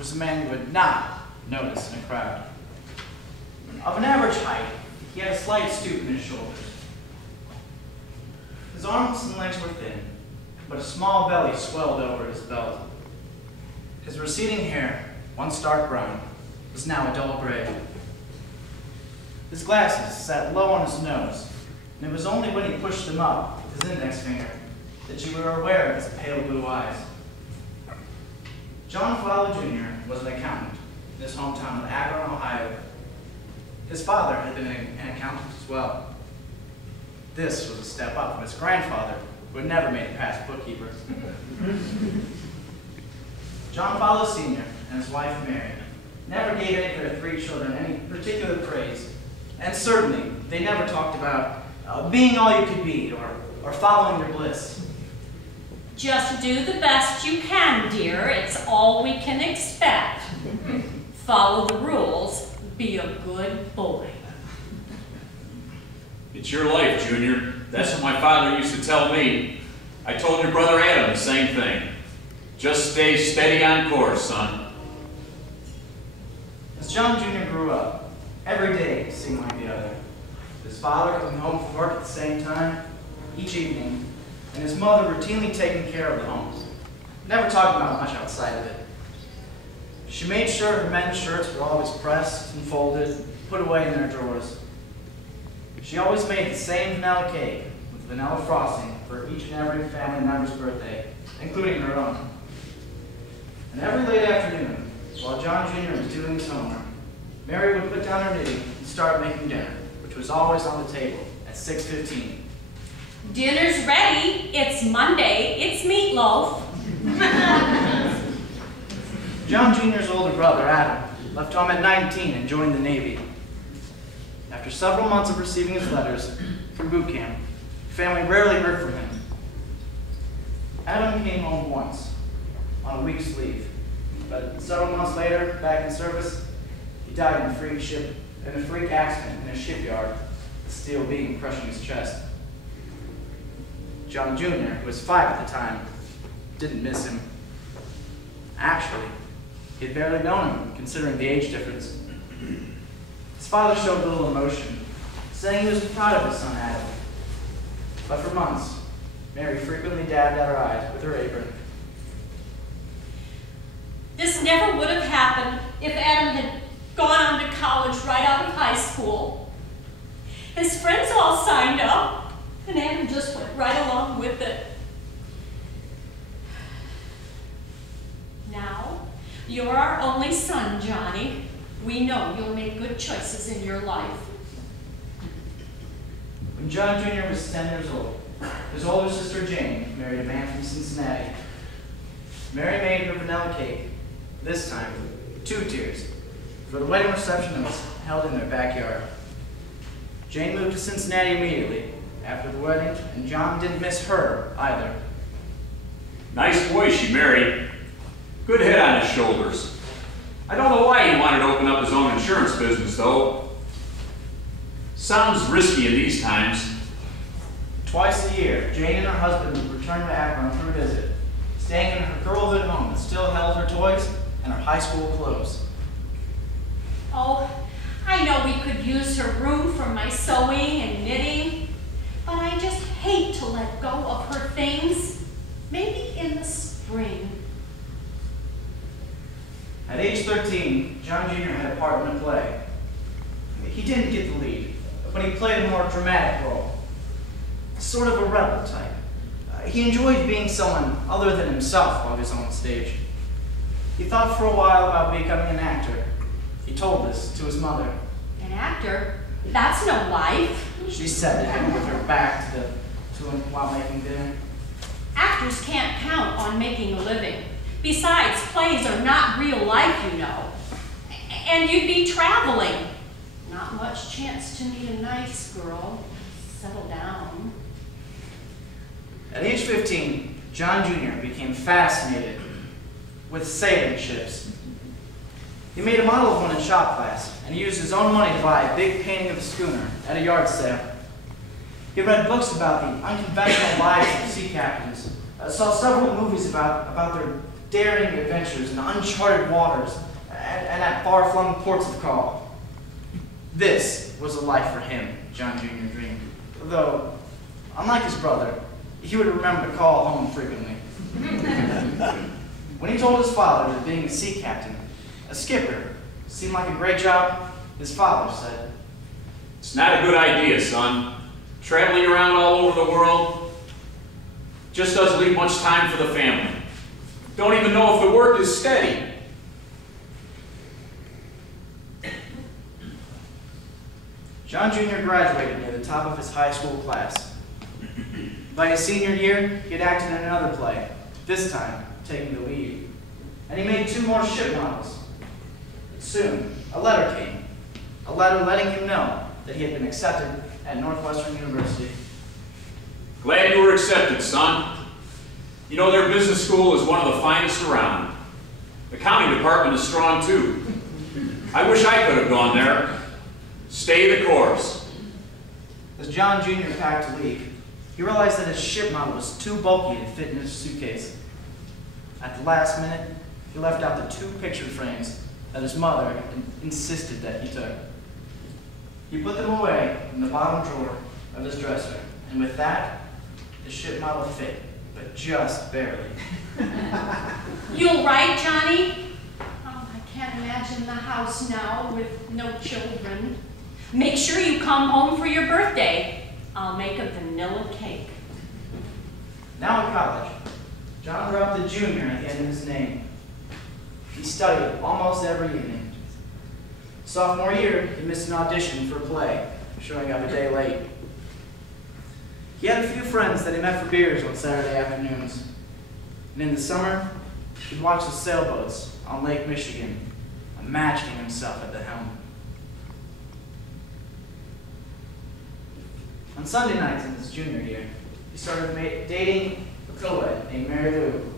was a man you would not notice in a crowd. Of an average height, he had a slight stoop in his shoulders. His arms and legs were thin, but a small belly swelled over his belt. His receding hair, once dark brown, was now a dull gray. His glasses sat low on his nose, and it was only when he pushed them up with his index finger that you were aware of his pale blue eyes. John Fowler Jr. was an accountant in his hometown of Akron, Ohio. His father had been an accountant as well. This was a step up from his grandfather, who had never made it past bookkeeper. John Fowler Sr. and his wife Mary never gave any of their 3 children any particular praise, and certainly they never talked about being all you could be or following your bliss. Just do the best you can, dear. It's all we can expect. Follow the rules. Be a good boy. It's your life, Junior. That's what my father used to tell me. I told your brother Adam the same thing. Just stay steady on course, son. As John Jr. grew up, every day seemed like the other. His father coming home from work at the same time, each evening, and his mother routinely taking care of the home, never talking about much outside of it. She made sure her men's shirts were always pressed and folded, put away in their drawers. She always made the same vanilla cake with vanilla frosting for each and every family member's birthday, including her own. And every late afternoon, while John Jr. was doing his homework, Mary would put down her knitting and start making dinner, which was always on the table at 6:15. Dinner's ready. It's Monday. It's meatloaf. John Jr.'s older brother, Adam, left home at 19 and joined the Navy. After several months of receiving his letters from boot camp, the family rarely heard from him. Adam came home once, on a week's leave, but several months later, back in service, he died in a freak accident in a shipyard, a steel beam crushing his chest. John Jr., who was 5 at the time, didn't miss him. Actually, he had barely known him, considering the age difference. His father showed little emotion, saying he was proud of his son Adam. But for months, Mary frequently dabbed at her eyes with her apron. This never would have happened if Adam had gone on to college right out of high school. His friends all signed up, and Adam just went right along with it. Now, you're our only son, Johnny. We know you'll make good choices in your life. When John Jr. was 10 years old, his older sister Jane married a man from Cincinnati. Mary made her vanilla cake, this time 2 tiers, for the wedding reception that was held in their backyard. Jane moved to Cincinnati immediately after the wedding, and John didn't miss her either. Nice boy she married. Good head on his shoulders. I don't know why he wanted to open up his own insurance business, though. Sounds risky in these times. Twice a year, Jane and her husband would return to Akron for a visit, staying in her girlhood home that still held her toys and her high school clothes. Oh, I know we could use her room for my sewing and knitting, but I just hate to let go of her things. Maybe in the spring. At age 13, John Jr. had a part in a play. He didn't get the lead, but he played a more dramatic role. Sort of a rebel type. He enjoyed being someone other than himself while he was on stage. He thought for a while about becoming an actor. He told this to his mother. An actor? That's no life. She said to him with her back to him while making dinner. Actors can't count on making a living. Besides, plays are not real life, you know. And you'd be traveling. Not much chance to meet a nice girl. Settle down. At age 15, John Jr. became fascinated with sailing ships. He made a model of one in shop class, and he used his own money to buy a big painting of a schooner at a yard sale. He read books about the unconventional lives of sea captains, saw several movies about their daring adventures in uncharted waters and at far-flung ports of call. This was a life for him, John Jr. dreamed, though, unlike his brother, he would remember to call home frequently. When he told his father that being a sea captain, a skipper, seemed like a great job, his father said, "It's not a good idea, son. Traveling around all over the world just doesn't leave much time for the family. Don't even know if the work is steady." John Jr. graduated near the top of his high school class. By his senior year, he had acted in another play, this time taking the lead. And he made 2 more ship models. Soon, a letter came. A letter letting him know that he had been accepted at Northwestern University. "Glad you were accepted, son. You know, their business school is one of the finest around. The accounting department is strong, too. I wish I could have gone there. Stay the course." As John Jr. packed to leave, he realized that his ship model was too bulky to fit in his suitcase. At the last minute, he left out the 2 picture frames that his mother insisted that he took. He put them away in the bottom drawer of his dresser, and with that, the ship model fit, but just barely. You'll write, Johnny? Oh, I can't imagine the house now with no children. Make sure you come home for your birthday. I'll make a vanilla cake. Now in college, John rubbed the junior at the end of his name. He studied almost every evening. Sophomore year, he missed an audition for a play, showing up a day late. He had a few friends that he met for beers on Saturday afternoons. And in the summer, he'd watch the sailboats on Lake Michigan, imagining himself at the helm. On Sunday nights in his junior year, he started dating a co-ed named Mary Lou.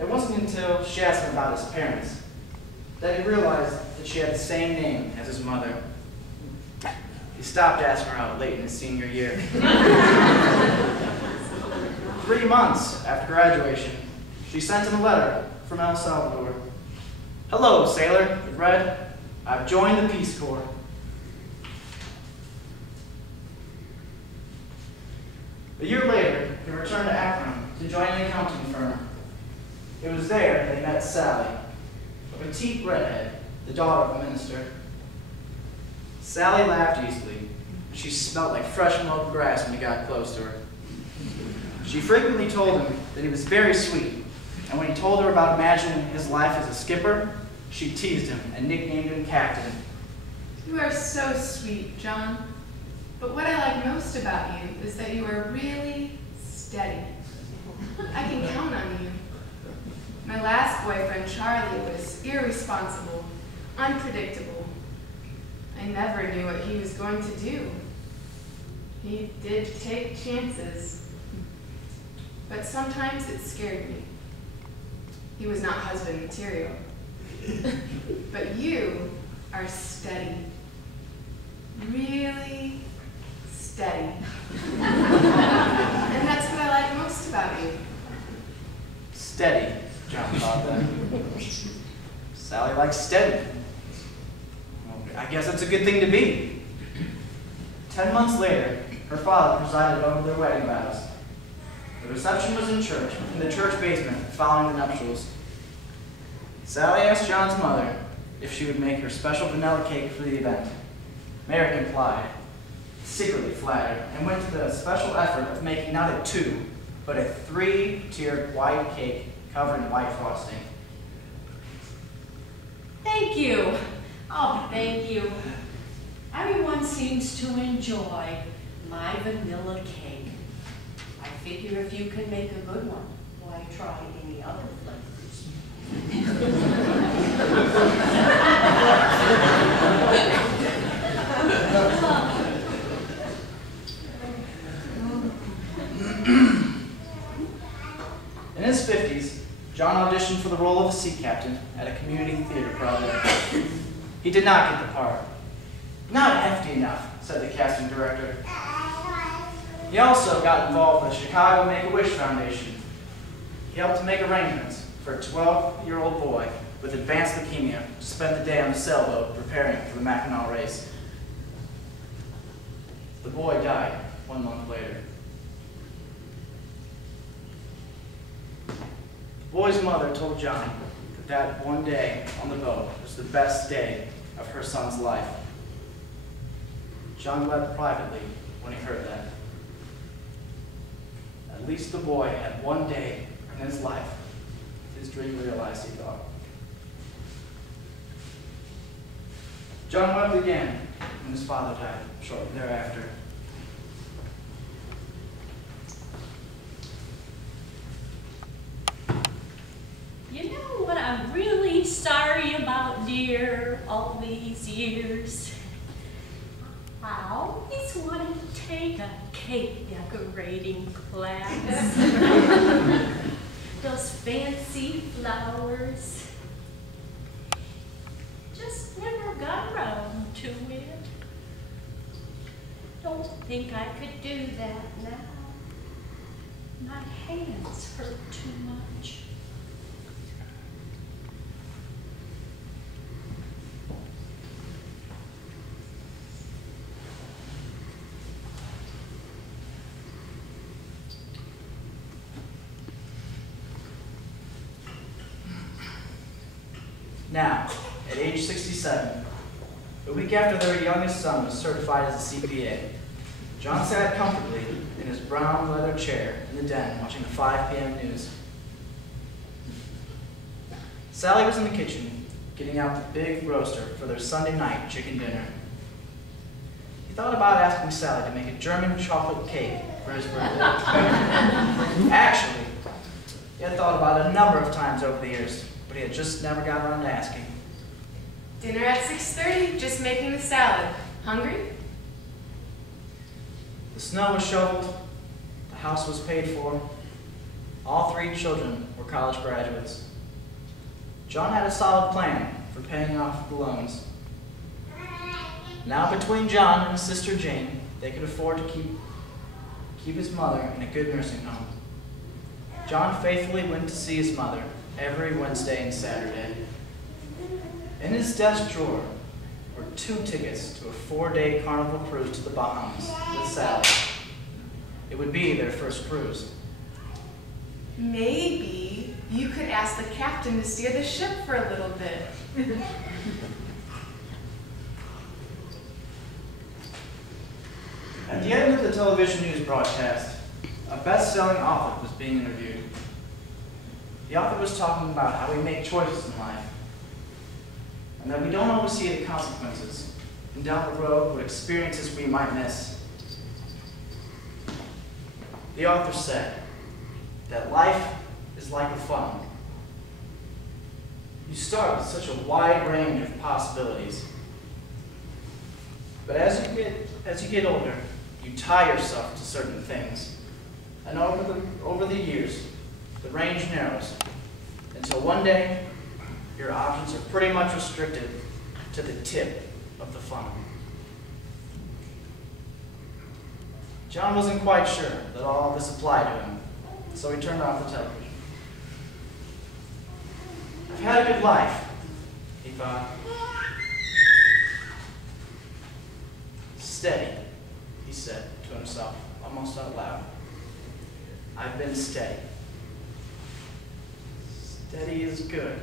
It wasn't until she asked him about his parents that he realized that she had the same name as his mother. He stopped asking her out late in his senior year. 3 months after graduation, she sent him a letter from El Salvador. "Hello, sailor," it read. "I've joined the Peace Corps." A year later, he returned to Akron to join an accounting firm. It was there that he met Sally, a petite redhead, the daughter of a minister. Sally laughed easily. She smelled like fresh mowed grass when he got close to her. She frequently told him that he was very sweet, and when he told her about imagining his life as a skipper, she teased him and nicknamed him Captain. "You are so sweet, John. But what I like most about you is that you are really steady. I can count on you. My last boyfriend, Charlie, was irresponsible, unpredictable. I never knew what he was going to do. He did take chances, but sometimes it scared me. He was not husband material. But you are steady. Really steady. And that's what I like most about you." Steady, John thought then. Sally likes steady. Well, I guess that's a good thing to be. 10 months later, her father presided over their wedding vows. The reception was in church, in the church basement, following the nuptials. Sally asked John's mother if she would make her special vanilla cake for the event. Mary complied, secretly flattered, and went to the special effort of making not a 2, but a 3-tiered white cake covered in white frosting. Thank you. Oh, thank you. Everyone seems to enjoy my vanilla cake. I figure if you can make a good one, why try any other flavors? In his 50s, John auditioned for the role of a sea captain at a community theater project. He did not get the part. "Not hefty enough," said the casting director. He also got involved with the Chicago Make-A-Wish Foundation. He helped to make arrangements for a 12-year-old boy with advanced leukemia to spend the day on the sailboat preparing for the Mackinac race. The boy died 1 month later. The boy's mother told John that one day on the boat was the best day of her son's life. John wept privately when he heard that. At least the boy had one day in his life his dream realized, he thought. John wept again when his father died shortly thereafter. You know what I'm really sorry about, dear, all these years? I always wanted to take a cake decorating class. Those fancy flowers. Just never got around to it. Don't think I could do that now. My hands hurt too much. Now, at age 67, a week after their youngest son was certified as a CPA, John sat comfortably in his brown leather chair in the den watching the 5 p.m. news. Sally was in the kitchen getting out the big roaster for their Sunday night chicken dinner. He thought about asking Sally to make a German chocolate cake for his birthday. Actually, he had thought about it a number of times over the years, but he had just never got around to asking. Dinner at 6:30, just making the salad. Hungry? The snow was shoveled, the house was paid for. All 3 children were college graduates. John had a solid plan for paying off the loans. Now between John and his sister Jane, they could afford to keep his mother in a good nursing home. John faithfully went to see his mother every Wednesday and Saturday. In his desk drawer were 2 tickets to a 4-day carnival cruise to the Bahamas with Sally. It would be their first cruise. Maybe you could ask the captain to steer the ship for a little bit. At the end of the television news broadcast, a best-selling author was being interviewed. The author was talking about how we make choices in life, and that we don't always see the consequences, and down the road what experiences we might miss. The author said that life is like a funnel. You start with such a wide range of possibilities, but as you get older, you tie yourself to certain things, and over the years, the range narrows until one day your options are pretty much restricted to the tip of the funnel. John wasn't quite sure that all of this applied to him, so he turned off the television. I've had a good life, he thought. Steady, he said to himself, almost out loud. I've been steady. Steady is good.